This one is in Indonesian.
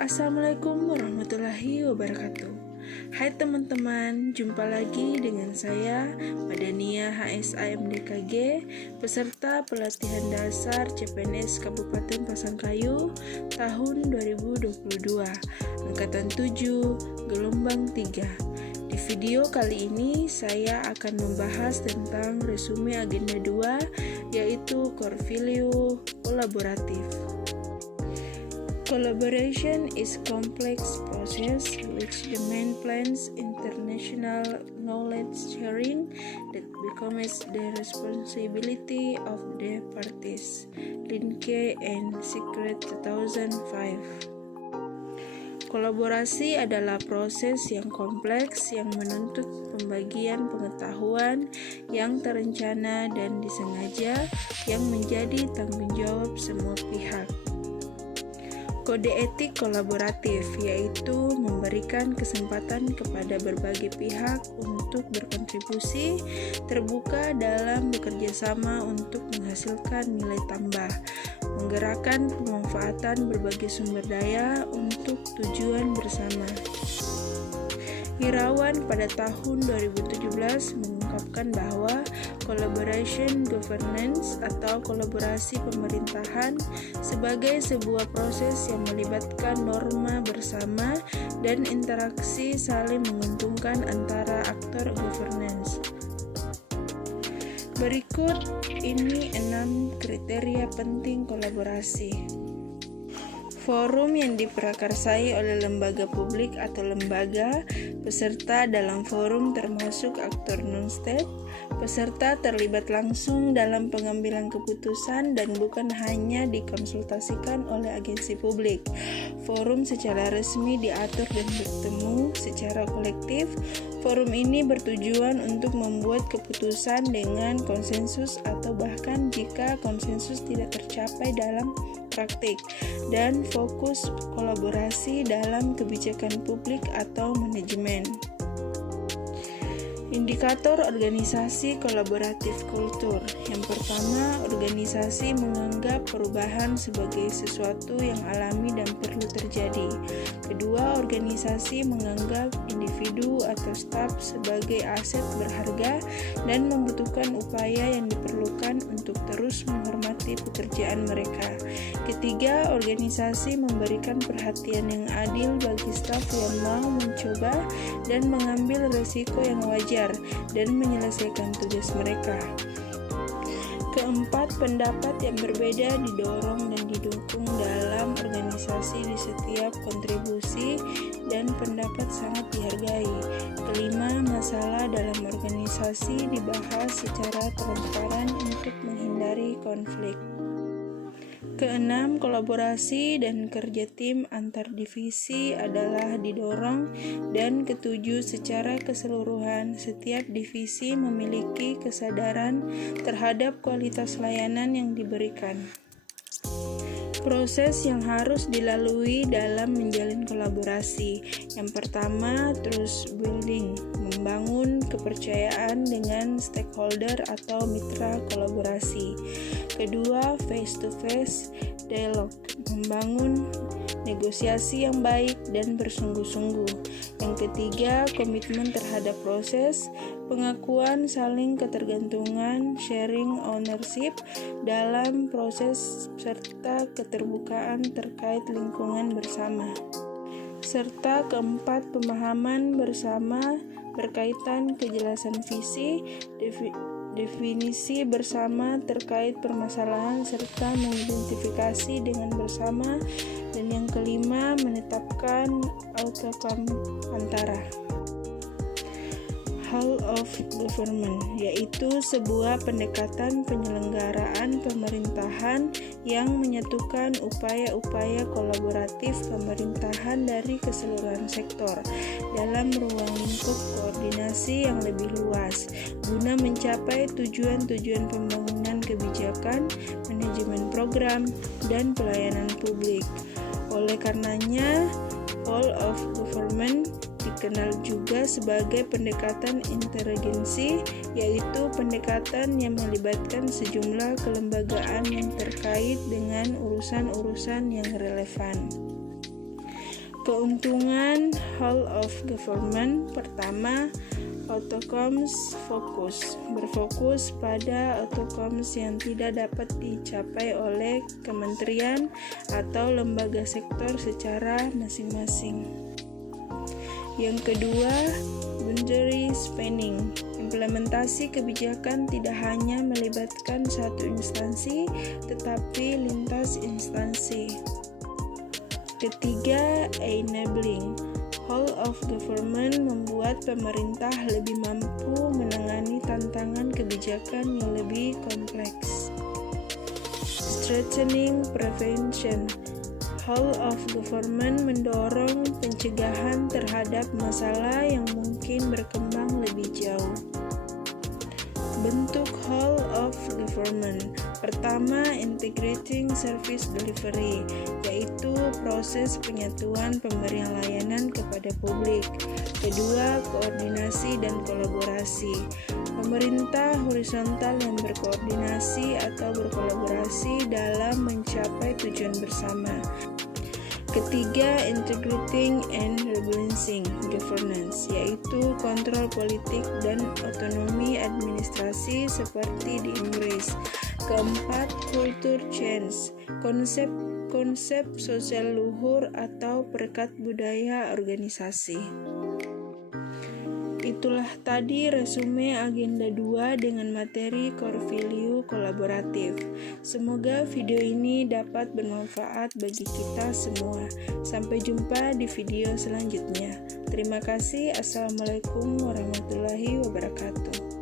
Assalamualaikum warahmatullahi wabarakatuh. Hai teman-teman, jumpa lagi dengan saya Madania HSAMDKG, peserta pelatihan dasar CPNS Kabupaten Pasangkayu tahun 2022, angkatan 7, gelombang 3. Di video kali ini saya akan membahas tentang resume agenda 2, yaitu core value kolaboratif. Collaboration is a complex process which the main plans international knowledge sharing that becomes the responsibility of the parties. Linke and Secret 2005. Kolaborasi adalah proses yang kompleks yang menuntut pembagian pengetahuan yang terencana dan disengaja yang menjadi tanggung jawab semua pihak. Kode etik kolaboratif yaitu memberikan kesempatan kepada berbagai pihak untuk berkontribusi terbuka dalam bekerja sama untuk menghasilkan nilai tambah, menggerakkan pemanfaatan berbagai sumber daya untuk tujuan bersama. Irawan pada tahun 2017 mengungkapkan bahwa collaboration governance atau kolaborasi pemerintahan sebagai sebuah proses yang melibatkan norma bersama dan interaksi saling menguntungkan antara aktor governance. Berikut ini 6 kriteria penting kolaborasi. Forum yang diprakarsai oleh lembaga publik atau lembaga, peserta dalam forum termasuk aktor non-state, peserta terlibat langsung dalam pengambilan keputusan dan bukan hanya dikonsultasikan oleh agensi publik. Forum secara resmi diatur dan bertemu secara kolektif. Forum ini bertujuan untuk membuat keputusan dengan konsensus atau bahkan jika konsensus tidak tercapai dalam praktik, dan fokus kolaborasi dalam kebijakan publik atau manajemen. Indikator organisasi kolaboratif kultur. Yang pertama, organisasi menganggap perubahan sebagai sesuatu yang alami dan perlu terjadi. Kedua, organisasi menganggap individu atau staf sebagai aset berharga dan membutuhkan upaya yang diperlukan untuk terus menghormati pekerjaan mereka. Ketiga, organisasi memberikan perhatian yang adil bagi staf yang mau mencoba dan mengambil risiko yang wajar dan menyelesaikan tugas mereka. Keempat, pendapat yang berbeda didorong dan didukung dalam organisasi di setiap kontribusi dan pendapat sangat dihargai. Kelima, masalah dalam organisasi dibahas secara transparan untuk menghindari konflik. Keenam, kolaborasi dan kerja tim antar divisi adalah didorong. Dan ketujuh, secara keseluruhan, setiap divisi memiliki kesadaran terhadap kualitas layanan yang diberikan. Proses yang harus dilalui dalam menjalin kolaborasi. Yang pertama, trust building, membangun kepercayaan dengan stakeholder atau mitra kolaborasi. Kedua, face-to-face dialogue, membangun negosiasi yang baik dan bersungguh-sungguh. Yang ketiga, komitmen terhadap proses, pengakuan saling ketergantungan, sharing ownership dalam proses, serta keterbukaan terkait lingkungan bersama. Serta keempat, pemahaman bersama berkaitan kejelasan visi, definisi bersama terkait permasalahan serta mengidentifikasi dengan bersama. Dan yang kelima, menetapkan outcome antara. Whole of government, yaitu sebuah pendekatan penyelenggaraan pemerintahan yang menyatukan upaya-upaya kolaboratif pemerintahan dari keseluruhan sektor dalam ruang lingkup koordinasi yang lebih luas guna mencapai tujuan-tujuan pembangunan kebijakan, manajemen program, dan pelayanan publik. Oleh karenanya, whole of government dikenal juga sebagai pendekatan interagensi, yaitu pendekatan yang melibatkan sejumlah kelembagaan yang terkait dengan urusan-urusan yang relevan. Keuntungan whole of government. Pertama, outcomes focus. Berfokus pada outcomes yang tidak dapat dicapai oleh kementerian atau lembaga sektor secara masing-masing. Yang kedua, boundary spanning. Implementasi kebijakan tidak hanya melibatkan satu instansi, tetapi lintas instansi. Ketiga, enabling. Whole of government membuat pemerintah lebih mampu menangani tantangan kebijakan yang lebih kompleks. Strengthening prevention. Whole of government mendorong pencegahan terhadap masalah yang mungkin berkembang lebih jauh. Bentuk whole of government. Pertama, integrating service delivery, yaitu proses penyatuan pemberian layanan kepada publik. Kedua, koordinasi dan kolaborasi. Pemerintah horizontal yang berkoordinasi atau berkolaborasi dalam mencapai tujuan bersama. Ketiga, integrating and rebalancing governance, yaitu kontrol politik dan otonomi administrasi seperti di Inggris. Keempat, culture change, konsep sosial luhur atau perekat budaya organisasi. Itulah tadi resume agenda 2 dengan materi core value kolaboratif. Semoga video ini dapat bermanfaat bagi kita semua. Sampai jumpa di video selanjutnya. Terima kasih. Assalamualaikum warahmatullahi wabarakatuh.